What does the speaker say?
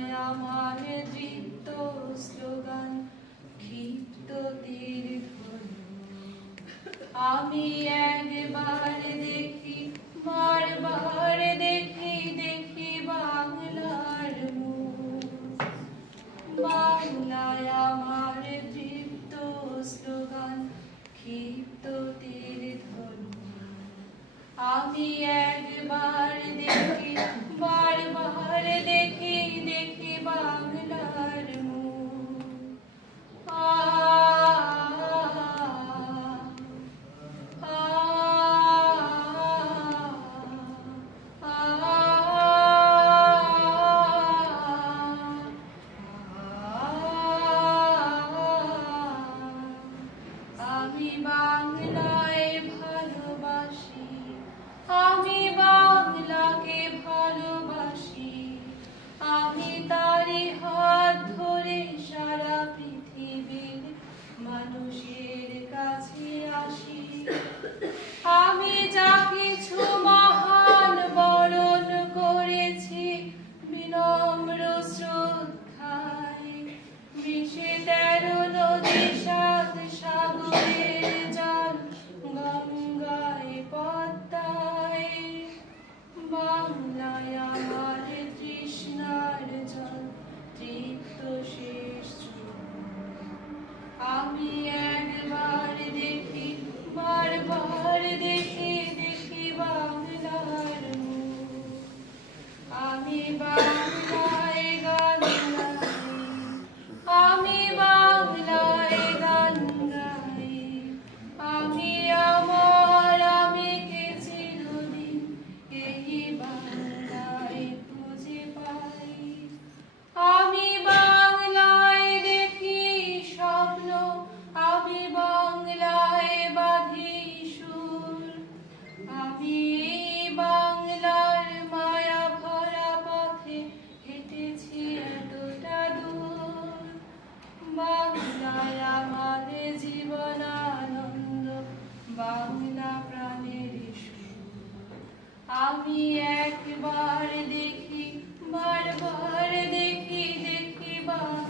বাংলায় আমার দৃপ্ত স্লোগান, ক্ষিপ্ত তীর ধনু। আমি একবার দেখি, বারবার দেখি, দেখি বাংলার মুখ। বাংলায় আমার দৃপ্ত স্লোগান, ক্ষিপ্ত তীর ধনু। আমি একবার দেখি, বারবার দেখি, দেখি বাংলার মুখ। আমি বাংলায় ভালোবাসি, আমি বাংলাকে ভালোবাসি। আমি তারি হাত ধরে সারা পৃথিবীর মানুষের কাছে আসি। আমি যা কিছু মহান বরণ করেছি বিনম্র শ্রদ্ধায়। ২৩ নদী ৭ সাগরের জল গঙ্গায় পদ্মায়। বাংলায় আমার তৃষ্ণার জল তৃপ্ত শেষ চূড়। আমি একবার দেখি, বারবার দেখি, দেখি বাংলার মুখ। আমি বাংলায় গান গাই, আমি বাংলায় গান গাই। আমি আমার আবেগে চিরদিন এই বাংলায় খুঁজে পাই। আমি বাংলায় দেখি স্বপ্ন, আমি বাংলায় বাঁধি সুর। আমি এই বাংলার মায়া ভরা পথে হেঁটেছি এতটা দূর। বাংলায় আমার জীবনানন্দ, বাংলা প্রাণের সুর। আমি একবার দেখি, বারবার দেখি, দেখি বাংলা।